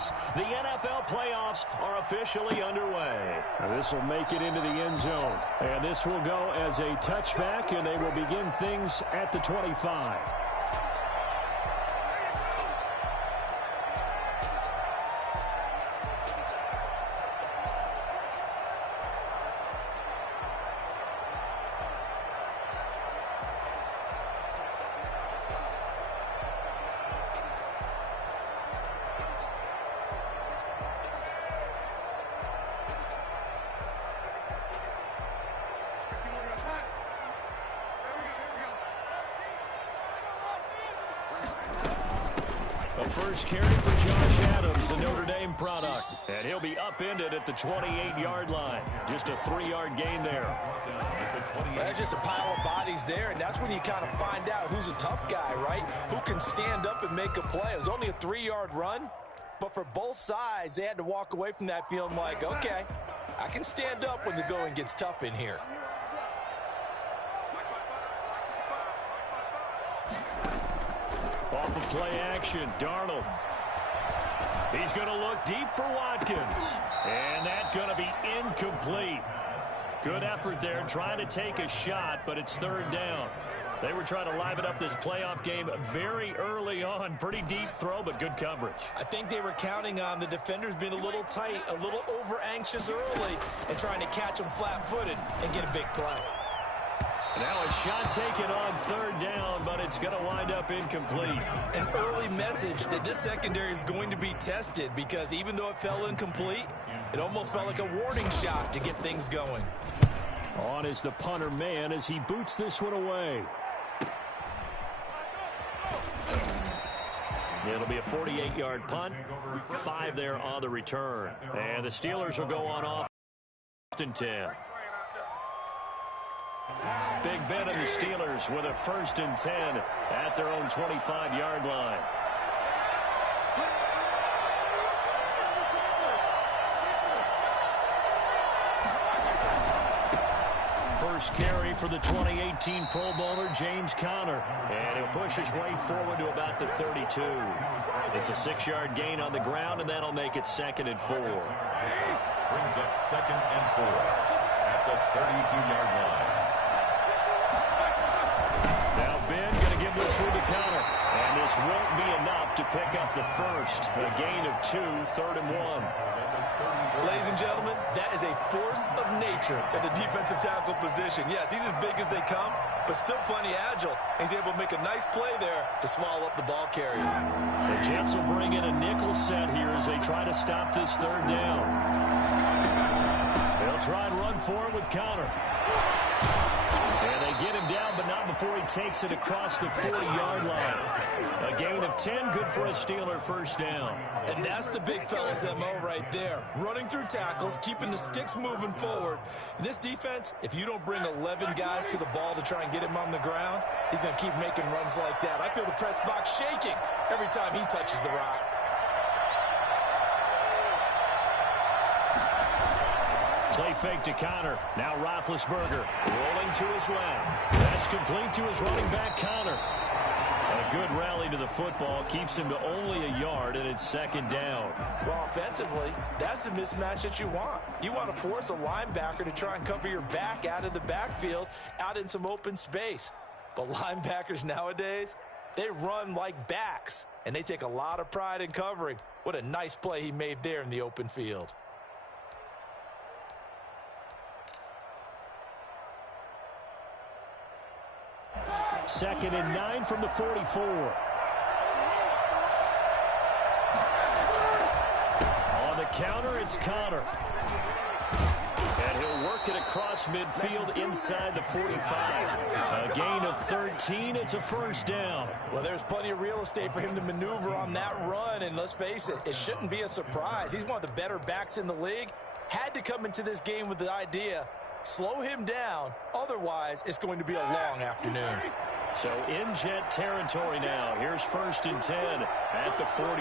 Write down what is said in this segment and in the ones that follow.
this. The NFL playoffs are officially underway. This will make it into the end zone. And this will go as a touchback, and they will begin things at the 25. First carry for Josh Adams, the Notre Dame product. And he'll be upended at the 28-yard line. Just a 3-yard gain there. There's just a pile of bodies there, and that's when you kind of find out who's a tough guy, right? Who can stand up and make a play. It was only a 3-yard run, but for both sides, they had to walk away from that feeling like, okay, I can stand up when the going gets tough in here. Off of play action, Darnold. He's going to look deep for Watkins. And that's going to be incomplete. Good effort there, trying to take a shot, but it's third down. They were trying to liven up this playoff game very early on. Pretty deep throw, but good coverage. I think they were counting on the defenders being a little tight, a little over-anxious early, and trying to catch them flat-footed and get a big play. Now a shot taken on third down, but it's going to wind up incomplete. An early message that this secondary is going to be tested, because even though it fell incomplete, it almost felt like a warning shot to get things going. On is the punter man as he boots this one away. It'll be a 48-yard punt, 5 there on the return. And the Steelers will go on off and 10. Big Ben and the Steelers with a 1st and 10 at their own 25-yard line. First carry for the 2018 Pro Bowler, James Conner. And he'll push his way forward to about the 32. It's a 6-yard gain on the ground, and that'll make it 2nd and 4. Brings up 2nd and 4 at the 32-yard line. Now Ben going to give this one to Conner. And this won't be enough to pick up the first. A gain of 2, 3rd and 1. Ladies and gentlemen, that is a force of nature at the defensive tackle position. Yes, he's as big as they come, but still plenty agile. He's able to make a nice play there to swallow up the ball carrier. The Jets will bring in a nickel set here as they try to stop this third down. They'll try and run for it with Conner. And they get him down, but not before he takes it across the 40-yard line. A gain of 10, good for a Steeler first down. And that's the big fella's MO right there. Running through tackles, keeping the sticks moving forward. In this defense, if you don't bring 11 guys to the ball to try and get him on the ground, he's going to keep making runs like that. I feel the press box shaking every time he touches the rock. Play fake to Conner. Now Roethlisberger rolling to his left. That's complete to his running back, Conner. A good rally to the football keeps him to only a yard, and it's 2nd down. Well, offensively, that's the mismatch that you want. You want to force a linebacker to try and cover your back out of the backfield, out in some open space. But linebackers nowadays, they run like backs, and they take a lot of pride in covering. What a nice play he made there in the open field. Second and 9 from the 44. On the counter, it's Conner. And he'll work it across midfield inside the 45. A gain of 13. It's a first down. Well, there's plenty of real estate for him to maneuver on that run. And let's face it, it shouldn't be a surprise. He's one of the better backs in the league. Had to come into this game with the idea, slow him down. Otherwise, it's going to be a long afternoon. So in Jet territory now. Here's 1st and 10 at the 43.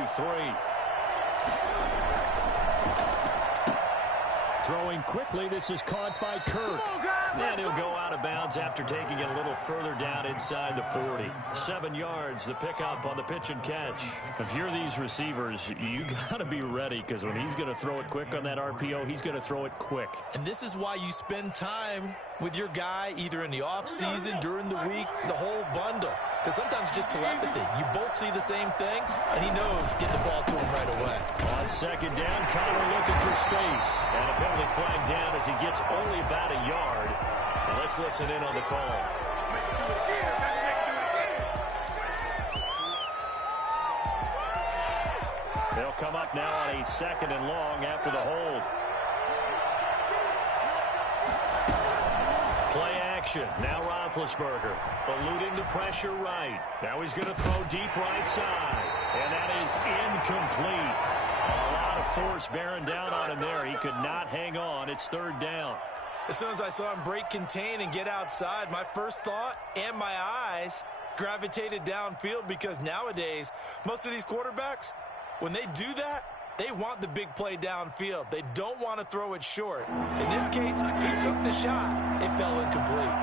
Throwing quickly, this is caught by Kirk. And he'll go out of bounds after taking it a little further down inside the 40. 7 yards, the pickup on the pitch and catch. If you're these receivers, you got to be ready, because when he's going to throw it quick on that RPO, he's going to throw it quick. And this is why you spend time with your guy either in the offseason, during the week, the whole bundle. Because sometimes it's just telepathy. You both see the same thing, and he knows get the ball to him right away. On second down, Connor looking for space. And a penalty flag down as he gets only about a yard. And let's listen in on the call. They'll come up now on a 2nd and long after the hold. Play action. Now Roethlisberger eluding the pressure right. Now he's going to throw deep right side. And that is incomplete. A lot of force bearing down on him there. He could not hang on. It's 3rd down. As soon as I saw him break contain and get outside, my first thought and my eyes gravitated downfield, because nowadays, most of these quarterbacks, when they do that, they want the big play downfield. They don't want to throw it short. In this case, he took the shot. It fell incomplete.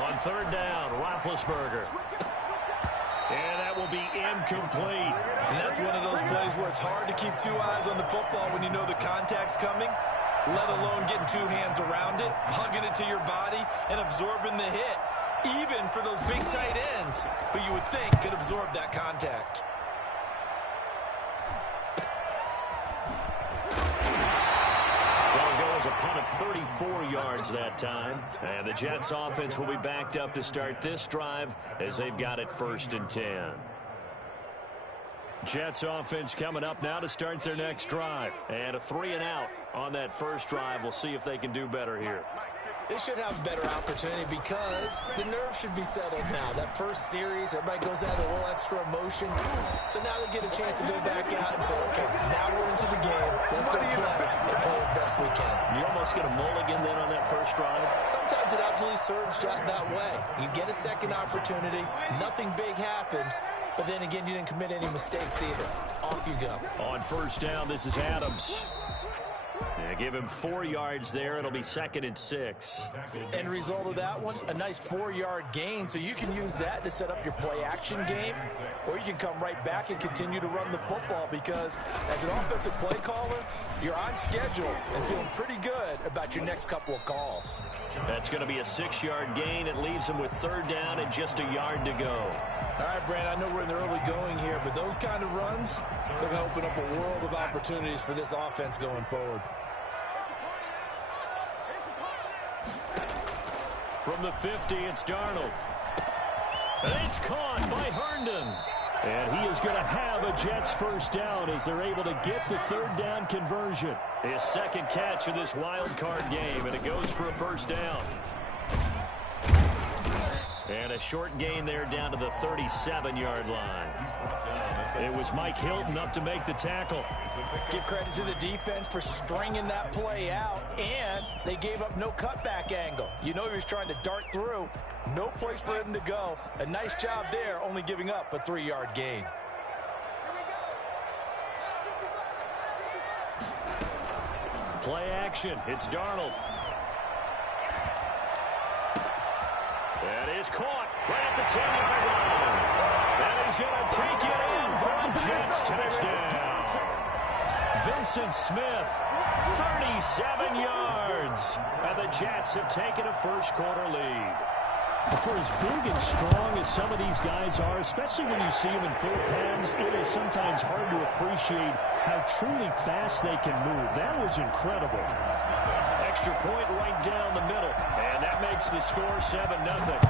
On 3rd down, Roethlisberger. And that will be incomplete. And that's one of those plays where it's hard to keep 2 eyes on the football when you know the contact's coming, let alone getting 2 hands around it, hugging it to your body, and absorbing the hit, even for those big tight ends who you would think could absorb that contact. A punt of 34 yards that time. And the Jets offense will be backed up to start this drive as they've got it 1st and 10. Jets offense coming up now to start their next drive. And a 3-and-out on that first drive. We'll see if they can do better here. They should have a better opportunity because the nerves should be settled now. That first series, everybody goes out with a little extra emotion. So now they get a chance to go back out and say, okay, now we're into the game. Let's go play and play as best we can. You almost get a mulligan then on that first drive? Sometimes it absolutely serves that way. You get a second opportunity. Nothing big happened. But then again, you didn't commit any mistakes either. Off you go. On 1st down, this is Adams. Yeah, give him 4 yards there. It'll be 2nd and 6. End result of that one, a nice 4-yard gain. So you can use that to set up your play action game, or you can come right back and continue to run the football, because as an offensive play caller, you're on schedule and feeling pretty good about your next couple of calls. That's going to be a 6-yard gain. It leaves him with 3rd down and just a yard to go. All right, Brand, I know we're in the early going here, but those kind of runs, they're going to open up a world of opportunities for this offense going forward. From the 50, it's Darnold. And it's caught by Herndon. And he is going to have a Jets 1st down as they're able to get the 3rd down conversion. His 2nd catch of this wild card game, and it goes for a 1st down. And a short gain there down to the 37-yard line. It was Mike Hilton up to make the tackle. Give credit to the defense for stringing that play out, and they gave up no cutback angle. You know he was trying to dart through. No place for him to go. A nice job there, only giving up a 3-yard gain. Play action. It's Darnold. That is caught right at the 10-yard line. And he's going to take it in for a Jets touchdown. Vincent Smith, 37 yards. And the Jets have taken a first-quarter lead. For as big and strong as some of these guys are, especially when you see them in full pads, it is sometimes hard to appreciate how truly fast they can move. That was incredible. Extra point right down the middle. And that makes the score 7-0.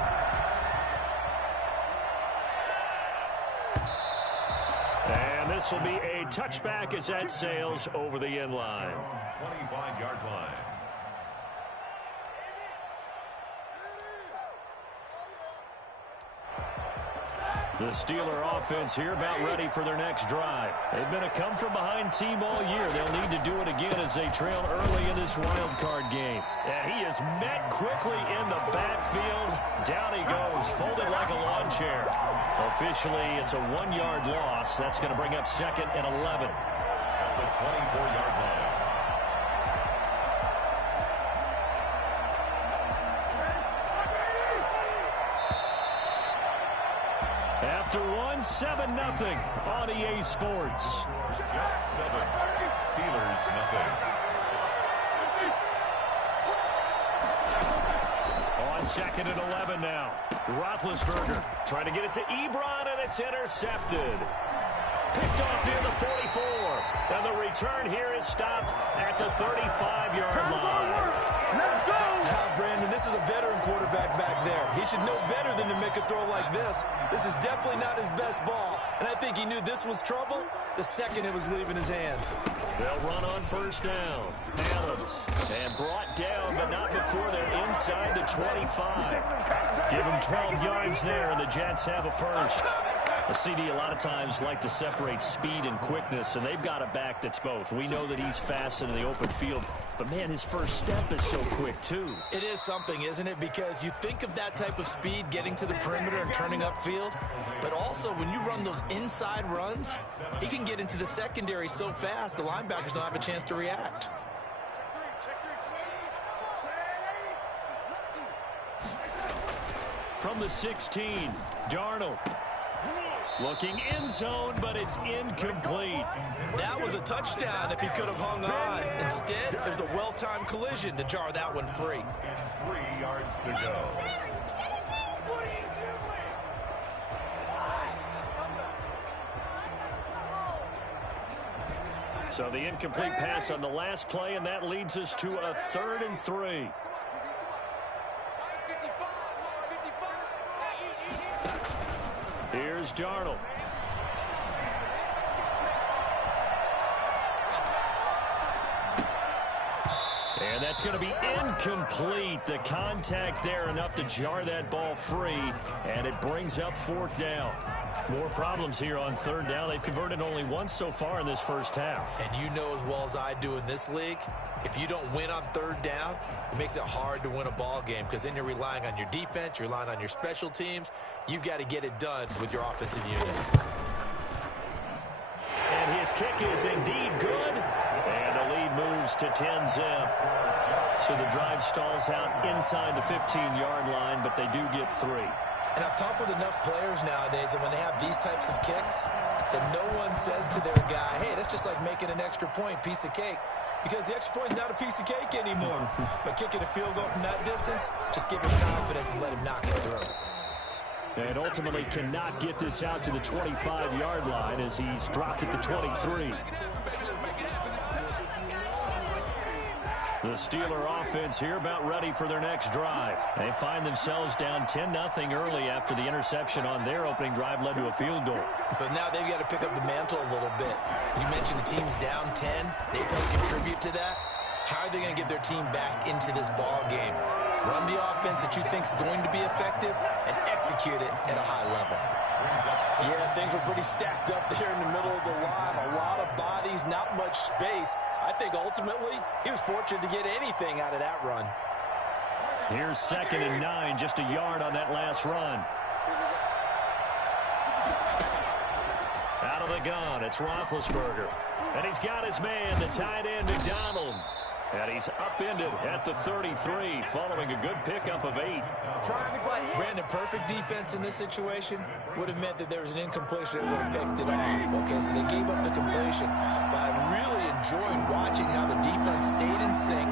And this will be a touchback as that sails over the end line. 25-yard line. The Steeler offense here about ready for their next drive. They've been a come-from-behind team all year. They'll need to do it again as they trail early in this wild card game. And he is met quickly in the backfield. Down he goes, folded like a lawn chair. Officially, it's a 1-yard loss. That's going to bring up 2nd and 11. At the 24-yard line. After 7-0 on EA Sports. Just 7. Steelers nothing. On 2nd and 11 now. Roethlisberger trying to get it to Ebron, and it's intercepted. Picked off near the 44. And the return here is stopped at the 35-yard line. Let's go! Brandon, this is a veteran quarterback back there. He should know better than to make a throw like this. This is definitely not his best ball. And I think he knew this was trouble the second it was leaving his hand. They'll run on 1st down. Adams. And brought down, but not before they're inside the 25. Give him 12 yards there, and the Jets have a first. A CD a lot of times like to separate speed and quickness, and they've got a back that's both. We know that he's fast in the open field, but, man, his first step is so quick, too. It is something, isn't it? Because you think of that type of speed getting to the perimeter and turning upfield, but also when you run those inside runs, he can get into the secondary so fast the linebackers don't have a chance to react. From the 16, Darnold. Looking end zone, but it's incomplete. That was a touchdown if he could have hung on. Instead, it was a well-timed collision to jar that one free. And 3 yards to go. So the incomplete pass on the last play, and that leads us to a 3rd and 3. Here's Darnold. And that's going to be incomplete. The contact there enough to jar that ball free, and it brings up 4th down. More problems here on 3rd down. They've converted only once so far in this first half. And you know as well as I do in this league, if you don't win on 3rd down, it makes it hard to win a ball game because then you're relying on your defense, you're relying on your special teams. You've got to get it done with your offensive unit. And his kick is indeed good. And the lead moves to 10-zip. So the drive stalls out inside the 15-yard line, but they do get 3. And I've talked with enough players nowadays that when they have these types of kicks, that no one says to their guy, hey, that's just like making an extra point, piece of cake. Because the extra point is not a piece of cake anymore. But kicking a field goal from that distance, just give him confidence and let him knock it through. And ultimately cannot get this out to the 25-yard line as he's dropped at the 23. The Steeler offense here about ready for their next drive. They find themselves down 10-0 early after the interception on their opening drive led to a field goal. So now they've got to pick up the mantle a little bit. You mentioned the team's down 10. They've got to contribute to that. How are they going to get their team back into this ball game? Run the offense that you think is going to be effective and execute it at a high level. Yeah, things were pretty stacked up there in the middle of the line. A lot of bodies, not much space. I think ultimately he was fortunate to get anything out of that run. Here's 2nd and 9, just a yard on that last run. Out of the gun, it's Roethlisberger. And he's got his man, the tight end, McDonald. And he's upended at the 33, following a good pickup of 8. Brandon, perfect defense in this situation would have meant that there was an incompletion that would have picked it off. Okay, so they gave up the completion. But I really enjoyed watching how the defense stayed in sync,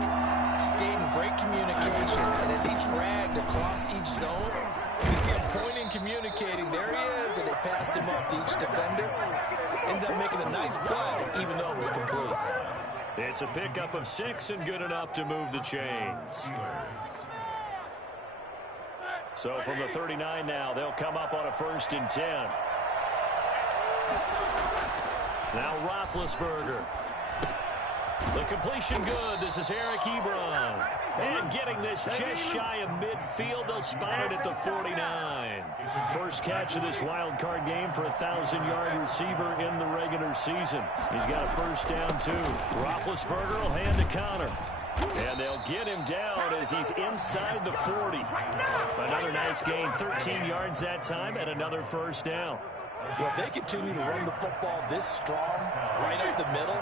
stayed in great communication, and as he dragged across each zone, you see him pointing, communicating. There he is, and they passed him up to each defender. Ended up making a nice play, even though it was complete. It's a pickup of 6 and good enough to move the chains. So from the 39 now, they'll come up on a 1st and 10. Now Roethlisberger. The completion good. This is Eric Ebron. And getting this just shy of midfield. They'll spot it at the 49. First catch of this wild card game for a 1,000-yard receiver in the regular season. He's got a first down, too. Roethlisberger will hand to Connor. And they'll get him down as he's inside the 40. Another nice gain, 13 yards that time, and another first down. Well, if they continue to run the football this strong, right up the middle,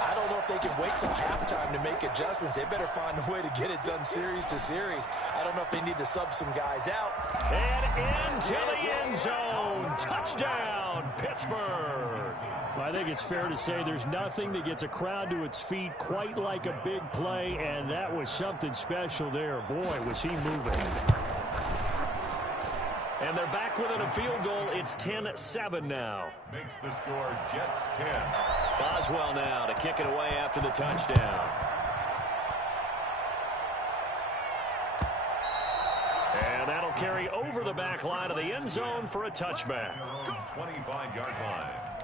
I don't know if they can wait till halftime to make adjustments. They better find a way to get it done series to series. I don't know if they need to sub some guys out. And into the end zone. Touchdown, Pittsburgh. Well, I think it's fair to say there's nothing that gets a crowd to its feet quite like a big play, and that was something special there. Boy, was he moving. And they're back within a field goal. It's 10-7 now. Makes the score Jets 10. Boswell now to kick it away after the touchdown. And that'll carry over the back line of the end zone for a touchback. 25-yard line.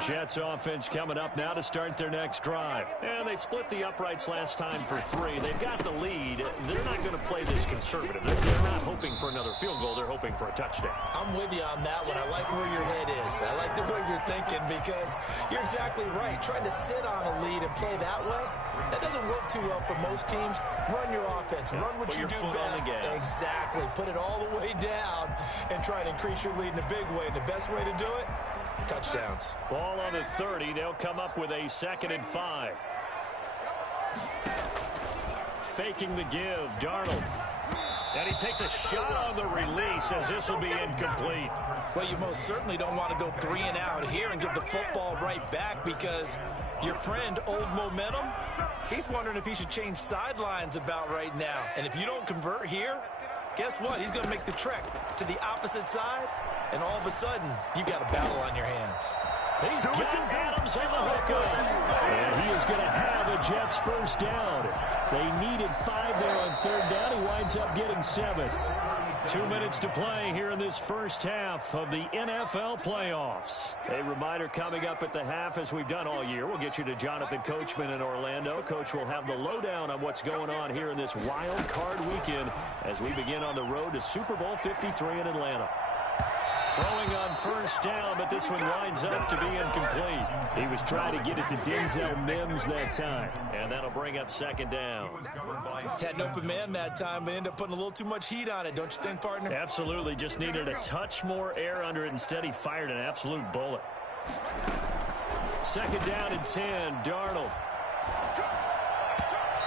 Jets offense coming up now to start their next drive. And they split the uprights last time for 3. They've got the lead. They're not going to play this conservative. They're not hoping for another field goal. They're hoping for a touchdown. I'm with you on that one. I like where your head is. I like the way you're thinking because you're exactly right. Trying to sit on a lead and play that way, that doesn't work too well for most teams. Run your offense. Run what you do best. Exactly. Put it all the way down and try and increase your lead in a big way. And the best way to do it, touchdowns. Ball on the 30. They'll come up with a 2nd and 5. Faking the give. Darnold. And he takes a shot on the release as this will be incomplete. Well, you most certainly don't want to go 3 and out here and give the football right back because your friend, Old Momentum, he's wondering if he should change sidelines about right now. And if you don't convert here, guess what? He's going to make the trek to the opposite side. And all of a sudden, you got a battle on your hands. He's got Adams on the hookup. And he is going to have a Jets first down. They needed 5 there on 3rd down. He winds up getting 7. 2 minutes to play here in this first half of the NFL playoffs. A reminder coming up at the half, as we've done all year. We'll get you to Jonathan Coachman in Orlando. Coach will have the lowdown on what's going on here in this wild card weekend as we begin on the road to Super Bowl 53 in Atlanta. Throwing on first down, but this one winds up to be incomplete. He was trying to get it to Denzel Mims that time. And that'll bring up 2nd down. Had an open man that time, but ended up putting a little too much heat on it, don't you think, partner? Absolutely. Just needed a touch more air under it. Instead, he fired an absolute bullet. 2nd down and 10. Darnold.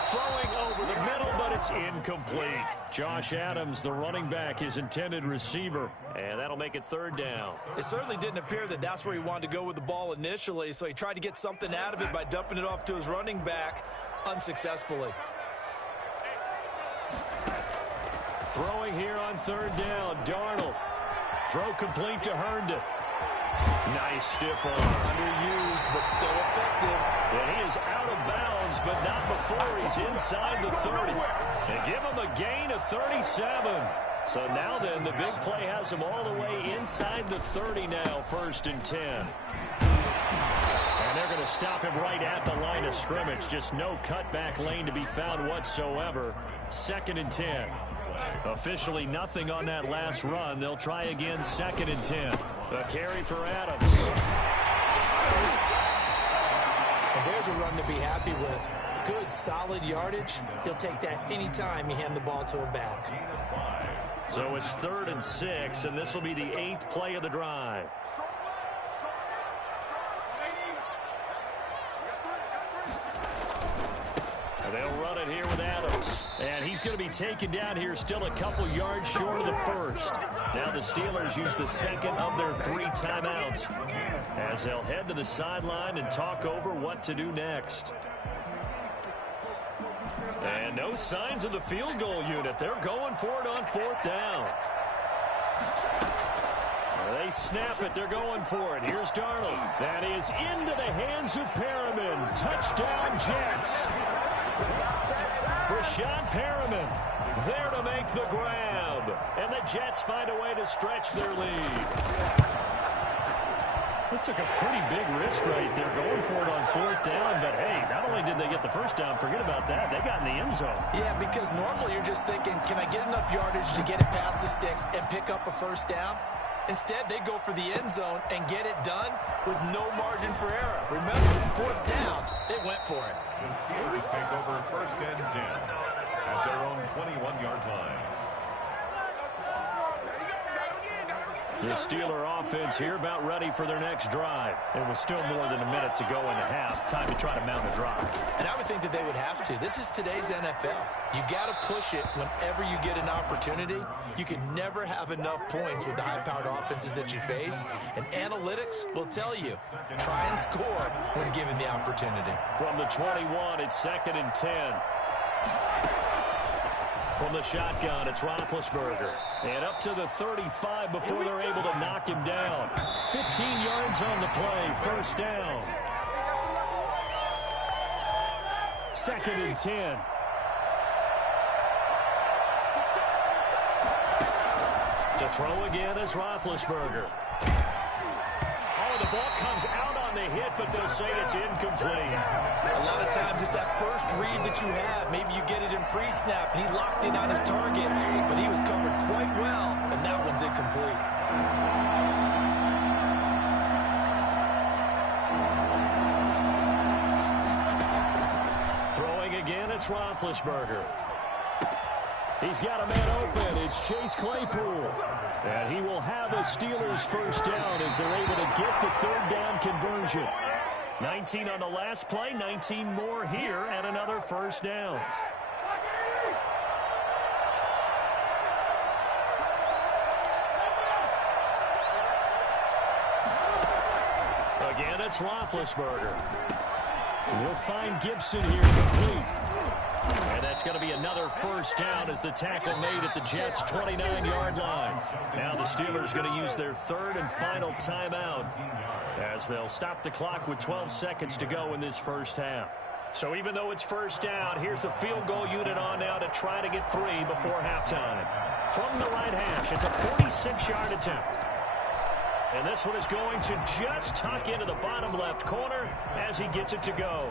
Throwing over the middle, but it's incomplete. Josh Adams, the running back, his intended receiver, and that'll make it 3rd down. It certainly didn't appear that that's where he wanted to go with the ball initially, so he tried to get something out of it by dumping it off to his running back unsuccessfully. Throwing here on 3rd down, Darnold. Throw complete to Herndon. Nice stiff arm. Underused, but still effective. And he is out of bounds, but not before he's inside the 30. And give him a gain of 37. So now then, the big play has him all the way inside the 30 now, 1st and 10. And they're going to stop him right at the line of scrimmage. Just no cutback lane to be found whatsoever. 2nd and 10. Officially nothing on that last run. They'll try again, 2nd and 10. A carry for Adams. And there's a run to be happy with. Good, solid yardage. He'll take that anytime you hand the ball to a back. So it's 3rd and 6, and this will be the 8th play of the drive. And they'll run it here with Adams. And he's going to be taken down here still a couple yards short of the 1st. Now the Steelers use the 2nd of their 3 timeouts as they'll head to the sideline and talk over what to do next. And no signs of the field goal unit. They're going for it on 4th down. They snap it. They're going for it. Here's Darnold. That is into the hands of Perriman. Touchdown, Jets. Breshad Perriman there to make the grab. And the Jets find a way to stretch their lead. It took a pretty big risk right there going for it on 4th down. But, hey, not only did they get the first down, forget about that, they got in the end zone. Yeah, because normally you're just thinking, can I get enough yardage to get it past the sticks and pick up a first down? Instead, they go for the end zone and get it done with no margin for error. Remember, 4th down, they went for it. The Steelers take over 1st and 10 at their own 21-yard line. The Steeler offense here about ready for their next drive. It was still more than a minute to go in the half. Time to try to mount a drive. And I would think that they would have to. This is today's NFL. You got to push it whenever you get an opportunity. You can never have enough points with the high-powered offenses that you face. And analytics will tell you, try and score when given the opportunity. From the 21, it's 2nd and 10. From the shotgun, it's Roethlisberger. And up to the 35 before they're able to knock him down. 15 yards on the play, 1st down. 2nd and 10. To throw again is Roethlisberger. Oh, the ball comes out on the hit, but they'll say it's incomplete. A lot of times it's that first read that you have. Maybe you get it in pre-snap, and he locked in on his target, but he was covered quite well, and that one's incomplete. Throwing again, it's Roethlisberger. He's got a man open. It's Chase Claypool. And he will have a Steelers first down as they're able to get the 3rd down conversion. 19 on the last play, 19 more here, and another first down. Again, it's Roethlisberger. We'll find Gibson here complete. And that's going to be another first down as the tackle made at the Jets' 29-yard line. Now the Steelers going to use their 3rd and final timeout as they'll stop the clock with 12 seconds to go in this first half. So even though it's first down, here's the field goal unit on now to try to get 3 before halftime. From the right hash, it's a 46-yard attempt. And this one is going to just tuck into the bottom left corner as he gets it to go.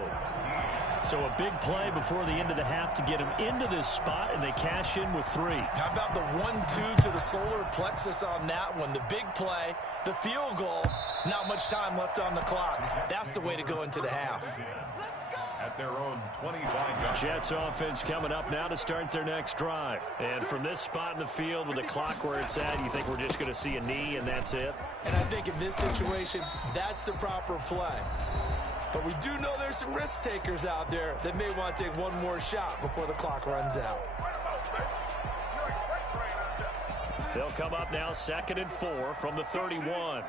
So a big play before the end of the half to get him into this spot, and they cash in with 3. How about the 1-2 to the solar plexus on that one? The big play, the field goal, not much time left on the clock. That's the way to go into the half. At their own 25-yard. Jets offense coming up now to start their next drive. And from this spot in the field with the clock where it's at, you think we're just going to see a knee and that's it? And I think in this situation, that's the proper play. But we do know there's some risk takers out there that may want to take one more shot before the clock runs out. They'll come up now 2nd and 4 from the 31.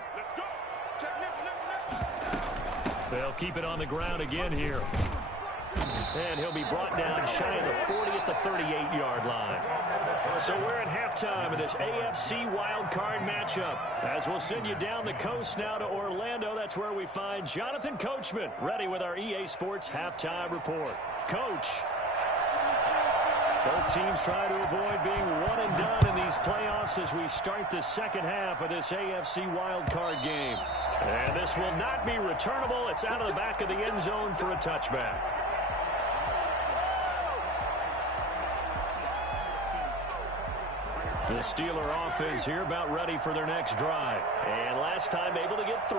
They'll keep it on the ground again here. And he'll be brought down shy of the 40 at the 38-yard line. So we're at halftime of this AFC wildcard matchup. As we'll send you down the coast now to Orlando, that's where we find Jonathan Coachman, ready with our EA Sports halftime report. Coach. Both teams try to avoid being one and done in these playoffs as we start the second half of this AFC wildcard game. And this will not be returnable. It's out of the back of the end zone for a touchback. The Steeler offense here about ready for their next drive. And last time able to get 3.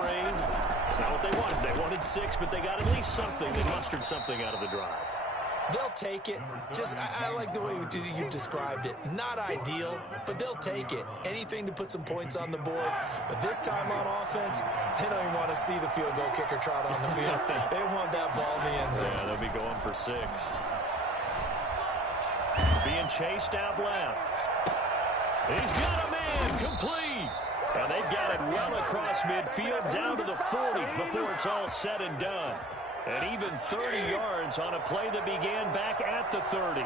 It's not what they wanted. They wanted 6, but they got at least something. They mustered something out of the drive. They'll take it. I like the way you've described it. Not ideal, but they'll take it. Anything to put some points on the board. But this time on offense, they don't even want to see the field goal kicker trot on the field. They want that ball in the end zone. Yeah, they'll be going for 6. Being chased out left. He's got a man complete. And they've got it well across midfield down to the 40 before it's all said and done. And even 30 yards on a play that began back at the 30.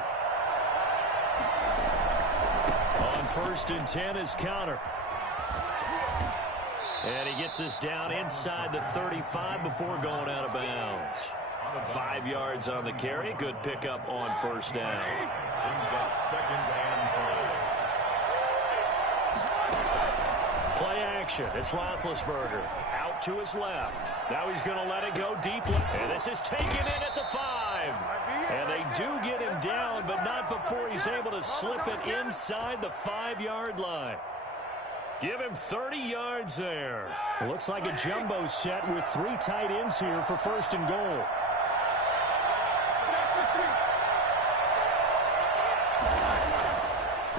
On 1st and 10 is Conner. And he gets us down inside the 35 before going out of bounds. 5 yards on the carry. Good pickup on first down. Brings up 2nd and 5. Play action. It's Roethlisberger. Out to his left. Now he's going to let it go deep. And this is taken in at the 5. And they do get him down, but not before he's able to slip it inside the 5-yard line. Give him 30 yards there. Looks like a jumbo set with 3 tight ends here for 1st and goal.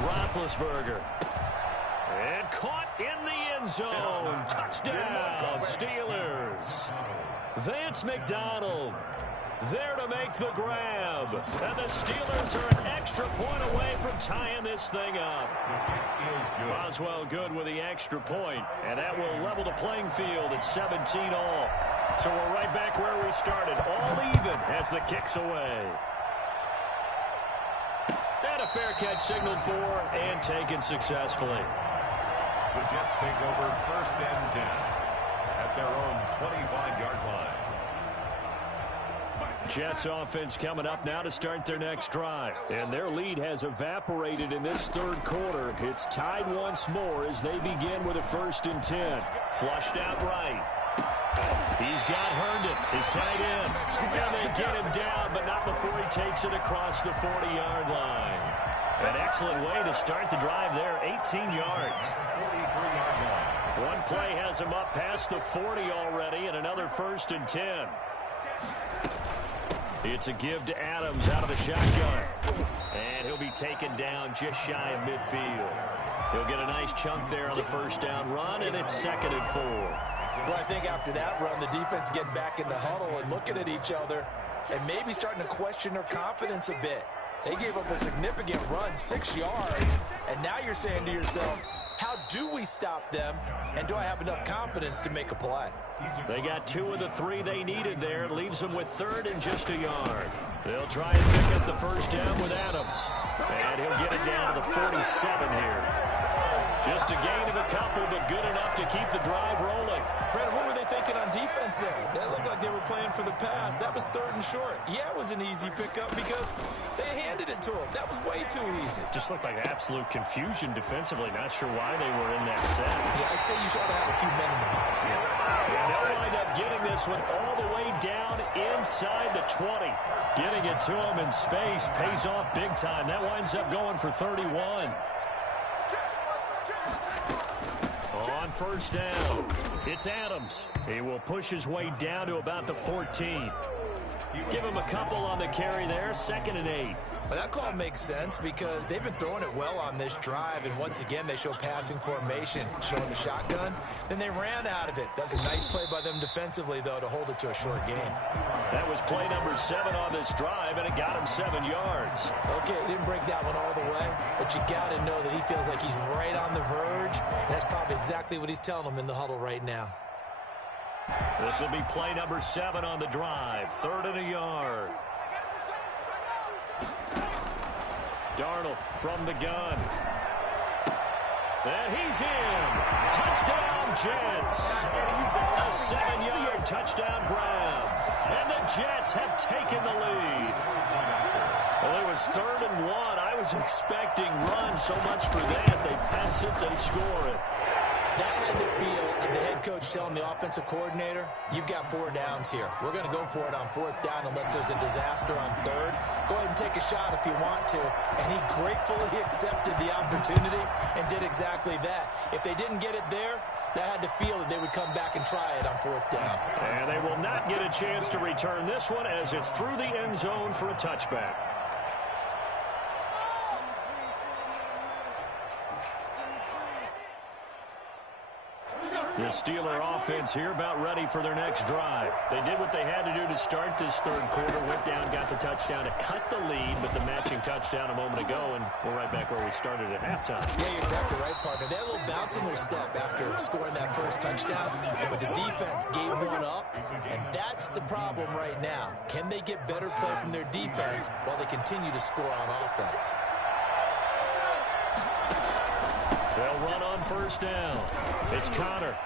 Roethlisberger. And caught in the end zone. Touchdown, Steelers. Vance McDonald there to make the grab. And the Steelers are an extra point away from tying this thing up. Boswell good with the extra point, and that will level the playing field at 17 all. So we're right back where we started, all even as the kick's away. And a fair catch signaled for and taken successfully. The Jets take over 1st and 10 at their own 25-yard line. Jets offense coming up now to start their next drive. And their lead has evaporated in this 3rd quarter. It's tied once more as they begin with a 1st and 10. Flushed out right. He's got Herndon, his tight end. And they get him down, but not before he takes it across the 40-yard line. An excellent way to start the drive there, 18 yards. 43-yard line. One play has him up past the 40 already, and another 1st and 10. It's a give to Adams out of the shotgun. And he'll be taken down just shy of midfield. He'll get a nice chunk there on the 1st down run, and it's 2nd and 4. Well, I think after that run, the defense getting back in the huddle and looking at each other and maybe starting to question their confidence a bit. They gave up a significant run, 6 yards, and now you're saying to yourself, how do we stop them, and do I have enough confidence to make a play? They got 2 of the 3 they needed there. Leaves them with 3rd and just a yard. They'll try and pick up the 1st down with Adams. And he'll get it down to the 47 here. Just a gain of a couple, but good enough to keep the drive rolling. Brandon, what were they thinking on defense there? That looked like they were playing for the pass. That was 3rd and short. Yeah, it was an easy pickup because they handed it to him. That was way too easy. Just looked like absolute confusion defensively. Not sure why they were in that set. Yeah, I'd say you should have a few men in the box there. And they'll wind up getting this one all the way down inside the 20. Getting it to him in space pays off big time. That winds up going for 31. On 1st down, it's Adams. He will push his way down to about the 14. Give him a couple on the carry there, 2nd and 8. Well, that call makes sense because they've been throwing it well on this drive, and once again they show passing formation, showing the shotgun. Then they ran out of it. That's a nice play by them defensively, though, to hold it to a short game. That was play number 7 on this drive, and it got him 7 yards. Okay, he didn't break that one all the way, but you got to know that he feels like he's right on the verge, and that's probably exactly what he's telling them in the huddle right now. This will be play number 7 on the drive. 3rd and a yard. Darnold from the gun. And he's in. Touchdown, Jets. A 7-yard touchdown grab. And the Jets have taken the lead. Well, it was 3rd and 1. I was expecting run so much for that. They pass it, they score it. That had the feel of the head coach telling the offensive coordinator, you've got 4 downs here. We're going to go for it on 4th down unless there's a disaster on 3rd. Go ahead and take a shot if you want to. And he gratefully accepted the opportunity and did exactly that. If they didn't get it there, that had the feel that they would come back and try it on 4th down. And they will not get a chance to return this one as it's through the end zone for a touchback. The Steeler offense here about ready for their next drive. They did what they had to do to start this 3rd quarter. Went down, got the touchdown to cut the lead, but the matching touchdown a moment ago, and we're right back where we started at halftime. Yeah, you're exactly right, partner. They had a little bounce in their step after scoring that first touchdown, but the defense gave one up, and that's the problem right now. Can they get better play from their defense while they continue to score on offense? They'll run on 1st down. It's Connor.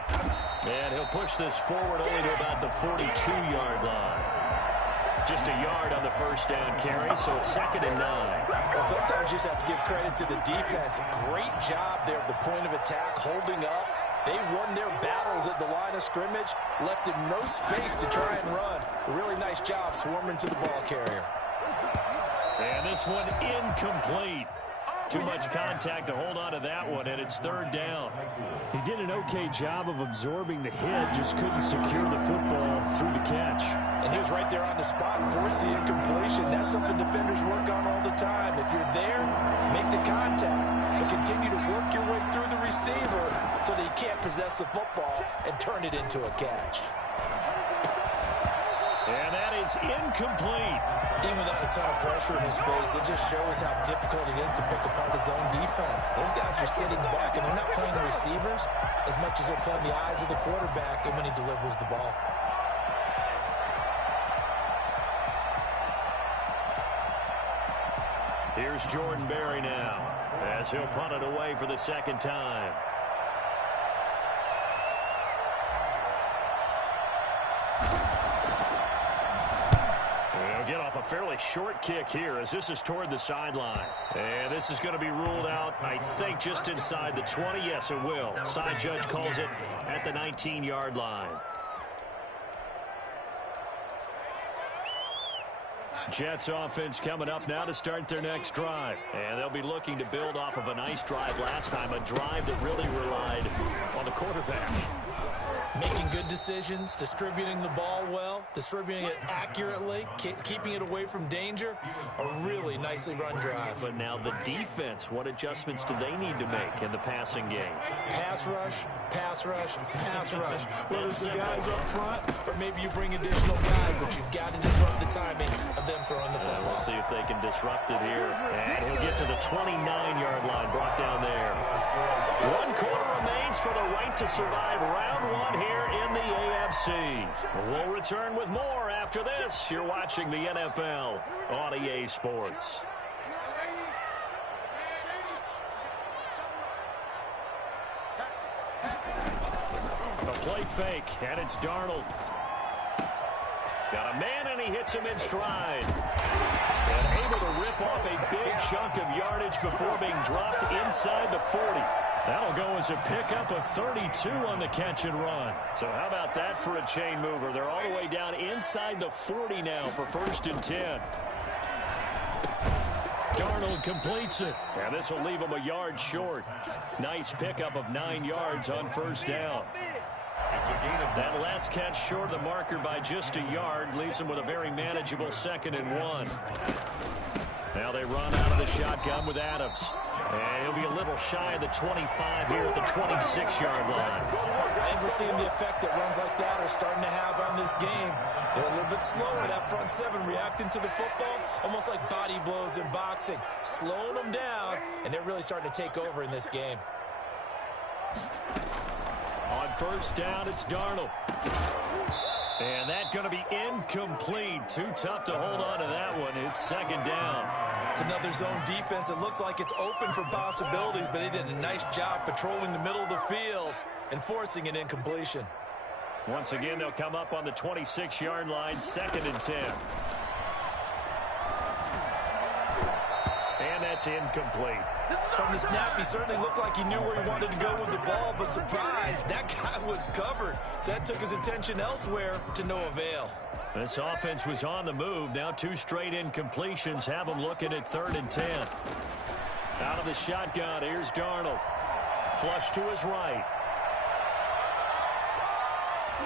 And he'll push this forward only to about the 42-yard line. up just a yard on the first down carry, so it's 2nd and 9. Well, sometimes you just have to give credit to the defense. Great job there at the point of attack, holding up. They won their battles at the line of scrimmage, left him no space to try and run. A really nice job swarming to the ball carrier. And this one incomplete. Too much contact to hold on to that one, and it's 3rd down. He did an okay job of absorbing the hit, just couldn't secure the football through the catch. And he was right there on the spot, forcing incompletion. That's something defenders work on all the time. If you're there, make the contact, but continue to work your way through the receiver so that he can't possess the football and turn it into a catch. And that is incomplete. Even without a ton of pressure in his face, it just shows how difficult it is to pick apart his own defense. Those guys are sitting back, and they're not playing the receivers as much as they're playing the eyes of the quarterback and when he delivers the ball. Here's Jordan Berry now, as he'll punt it away for the 2nd time. Get off a fairly short kick here as this is toward the sideline. And this is going to be ruled out, I think, just inside the 20. Yes, it will. Side judge calls it at the 19-yard line. Jets offense coming up now to start their next drive. And they'll be looking to build off of a nice drive last time, a drive that really relied on the quarterback. Making good decisions, distributing the ball well, distributing it accurately, keeping it away from danger. A really nicely run drive. But now the defense, what adjustments do they need to make in the passing game? Pass rush, pass rush, pass rush. Whether it's the guys up front or maybe you bring additional guys, but you've got to disrupt the timing of them throwing the football. We'll see if they can disrupt it here. And he'll get to the 29-yard line, brought down there. 1 quarter remains for the right to survive round 1 here in the AFC. We'll return with more after this. You're watching the NFL on EA Sports. A play fake, and it's Darnold. Got a man, and he hits him in stride. And able to rip off a big chunk of yardage before being dropped inside the 40. That'll go as a pickup of 32 on the catch and run. So how about that for a chain mover? They're all the way down inside the 40 now for 1st and 10. Darnold completes it. And this will leave him a yard short. Nice pickup of 9 yards on 1st down. That last catch short of the marker by just a yard leaves him with a very manageable 2nd and 1. Now they run out of the shotgun with Adams. And he'll be a little shy of the 25 here at the 26-yard line. I think we're seeing the effect that runs like that are starting to have on this game. They're a little bit slower, that front 7, reacting to the football, almost like body blows in boxing, slowing them down, and they're really starting to take over in this game. On 1st down, it's Darnold. And that's going to be incomplete. Too tough to hold on to that one. It's 2nd down. It's another zone defense. It looks like it's open for possibilities, but they did a nice job patrolling the middle of the field and forcing an incompletion. Once again, they'll come up on the 26-yard line, 2nd and 10. And that's incomplete. From the snap, he certainly looked like he knew where he wanted to go with the ball, but surprise, that guy was covered. So that took his attention elsewhere to no avail. This offense was on the move. Now 2 straight incompletions have them looking at 3rd and 10. Out of the shotgun, here's Darnold. Flush to his right.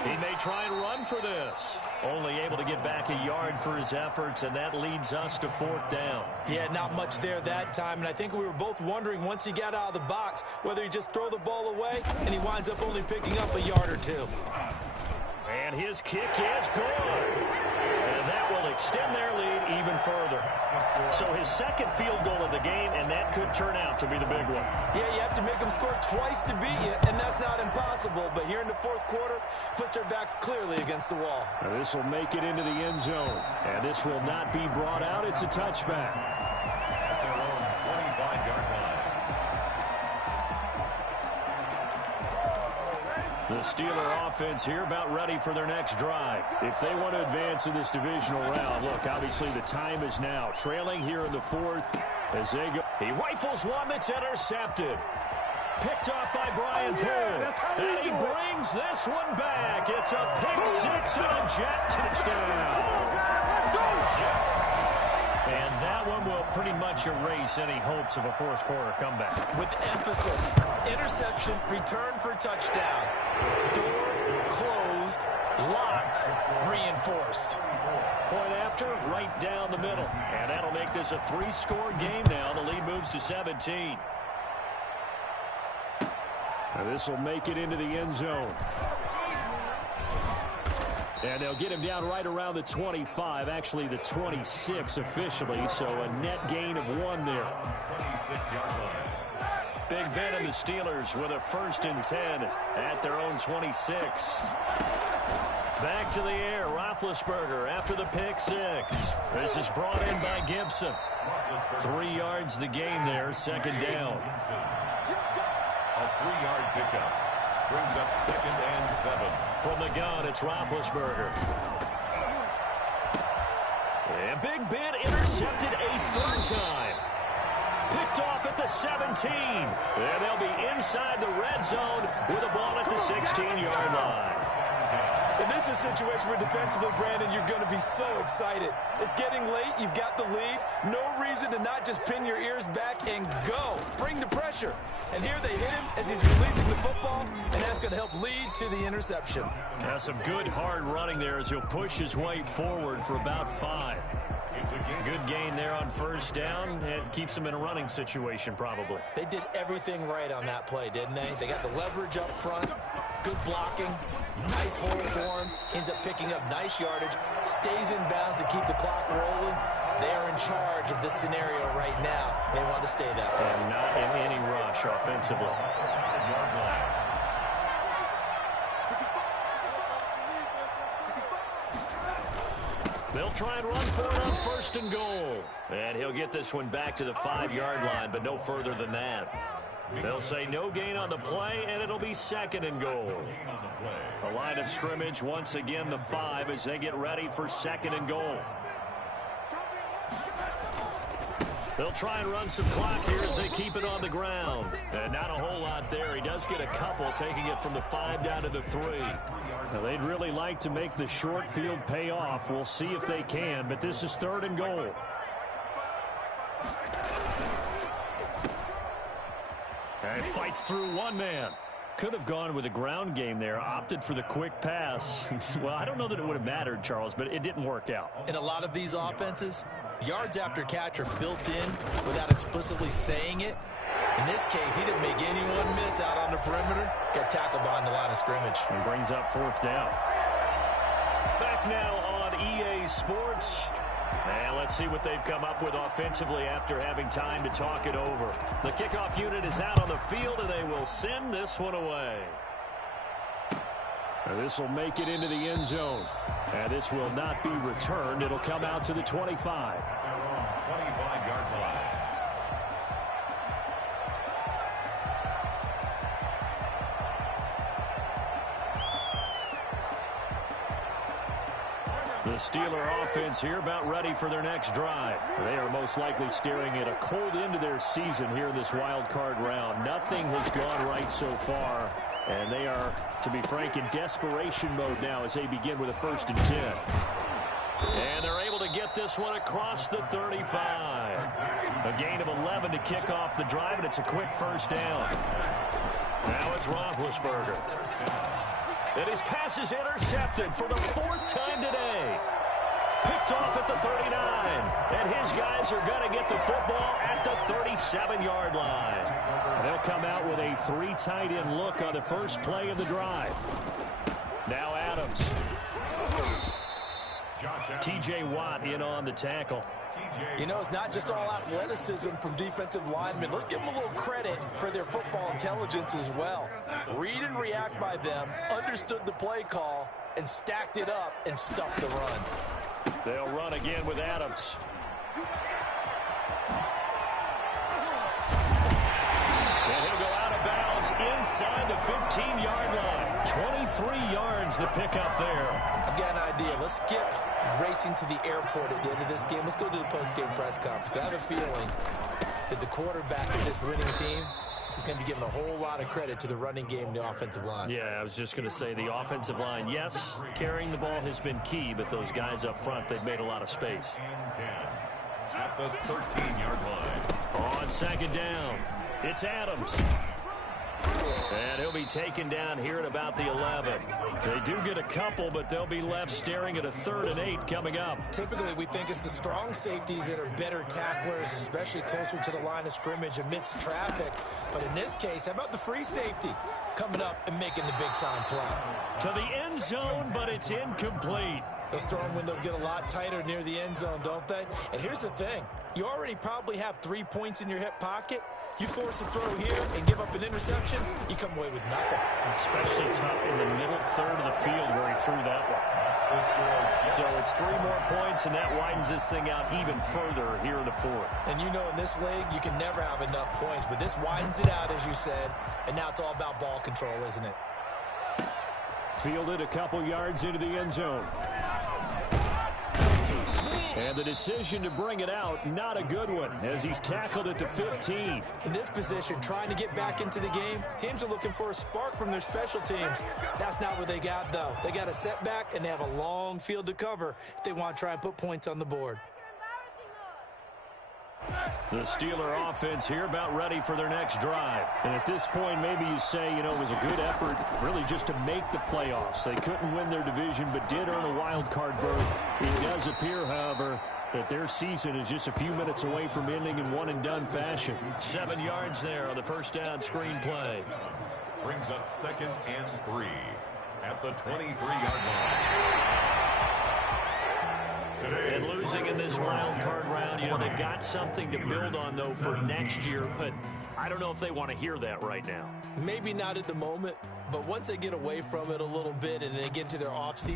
He may try and run for this. Only able to get back a yard for his efforts, and that leads us to 4th down. Yeah, not much there that time, and I think we were both wondering once he got out of the box whether he just throw the ball away, and he winds up only picking up a yard or 2. And his kick is good. And that will extend their lead even further. So his 2nd field goal of the game, and that could turn out to be the big one. Yeah, you have to make them score twice to beat you, and that's not impossible. But here in the 4th quarter, puts their backs clearly against the wall. Now this will make it into the end zone. And this will not be brought out. It's a touchback. At their own 25-yard line. The Steeler offense here about ready for their next drive. If they want to advance in this divisional round, look, obviously the time is now. Trailing here in the fourth as they go. He rifles one that's intercepted. Picked off by Brian Poole. And he brings this one back. It's a pick six and a Jet touchdown. And that one will pretty much erase any hopes of a fourth quarter comeback. With emphasis, interception, return for touchdown. Door closed, locked, reinforced. Point after, right down the middle. And that'll make this a 3-score game now. The lead moves to 17. And this will make it into the end zone. And they'll get him down right around the 25, actually the 26 officially, so a net gain of 1 there. 26-yard line. Big Ben and the Steelers with a 1st and 10 at their own 26. Back to the air, Roethlisberger after the pick six. This is brought in by Gibson. 3 yards the gain there, 2nd down. A 3-yard pickup. Brings up 2nd and 7. From the gun, it's Roethlisberger. And Big Ben intercepted a 3rd time. Picked off at the 17. And they'll be inside the red zone with a ball at the 16-yard line. And this is a situation where defensively, Brandon, you're going to be so excited. It's getting late. You've got the lead. No reason to not just pin your ears back and go. Bring the pressure. And here they hit him as he's releasing the football, and that's going to help lead to the interception. Now some good hard running there as he'll push his way forward for about 5. Good gain there on 1st down. It keeps him in a running situation probably. They did everything right on that play, didn't they? They got the leverage up front, good blocking, nice hole for him, ends up picking up nice yardage, stays in bounds to keep the clock rolling. They are in charge of this scenario right now. They want to stay that way. And not in any rush offensively. They'll try and run for it on 1st and goal. And he'll get this one back to the 5-yard line, but no further than that. They'll say no gain on the play, and it'll be 2nd and goal. A line of scrimmage, once again the 5 as they get ready for 2nd and goal. They'll try and run some clock here as they keep it on the ground. And not a whole lot there. He does get a couple, taking it from the 5 down to the 3. Now, they'd really like to make the short field pay off. We'll see if they can, but this is 3rd and goal. And fights through one man. Could have gone with a ground game there, opted for the quick pass. Well, I don't know that it would have mattered, Charles, but it didn't work out. In a lot of these offenses, yards after catch are built in without explicitly saying it. In this case, he didn't make anyone miss out on the perimeter. Got tackled behind the line of scrimmage. He brings up 4th down. Back now on EA Sports. And let's see what they've come up with offensively after having time to talk it over. The kickoff unit is out on the field, and they will send this one away. Now this will make it into the end zone. And this will not be returned. It'll come out to the 25. 25-yard line. The Steeler offense here about ready for their next drive. They are most likely staring at a cold end to their season here in this wild card round. Nothing has gone right so far, and they are, to be frank, in desperation mode now as they begin with a 1st and 10. And they're able to get this one across the 35. A gain of 11 to kick off the drive, and it's a quick 1st down. Now it's Roethlisberger. And his pass is intercepted for the 4th time today. Picked off at the 39. And his guys are going to get the football at the 37-yard line. They'll come out with a 3 tight end look on the first play of the drive. Now Adams. T.J. Watt in on the tackle. You know, it's not just all athleticism from defensive linemen. Let's give them a little credit for their football intelligence as well. Read and react by them, understood the play call, and stacked it up and stuffed the run. They'll run again with Adams. And he'll go out of bounds inside the 15-yard line. 23 yards the pickup there. I've got an idea. Let's skip racing to the airport at the end of this game. Let's go to the post-game press conference. I have a feeling that the quarterback of this winning team is going to be giving a whole lot of credit to the running game and the offensive line. Yeah, I was just going to say the offensive line. Yes, carrying the ball has been key, but those guys up front, they've made a lot of space. 10 at the 13-yard line. On second down, it's Adams. And he'll be taken down here at about the 11. They do get a couple, but they'll be left staring at a 3rd and 8 coming up. Typically, we think it's the strong safeties that are better tacklers, especially closer to the line of scrimmage amidst traffic. But in this case, how about the free safety coming up and making the big-time play? To the end zone, but it's incomplete. Those throwing windows get a lot tighter near the end zone, don't they? And here's the thing. You already probably have 3 points in your hip pocket. You force a throw here and give up an interception, you come away with nothing. Especially tough in the middle third of the field where he threw that one. So it's 3 more points, and that widens this thing out even further here in the 4th. And you know in this league, you can never have enough points, but this widens it out, as you said, and now it's all about ball control, isn't it? Fielded a couple yards into the end zone. And the decision to bring it out, not a good one, as he's tackled at the 15. In this position, trying to get back into the game, teams are looking for a spark from their special teams. That's not what they got, though. They got a setback, and they have a long field to cover if they want to try and put points on the board. The Steeler offense here about ready for their next drive. And at this point, maybe you say, you know, it was a good effort really just to make the playoffs. They couldn't win their division, but did earn a wild card berth. It does appear, however, that their season is just a few minutes away from ending in one-and-done fashion. 7 yards there on the first down screen play. Brings up 2nd and 3 at the 23-yard line. And losing in this wild card round, you know, they've got something to build on, though, for next year. But I don't know if they want to hear that right now. Maybe not at the moment, but once they get away from it a little bit and they get to their offseason,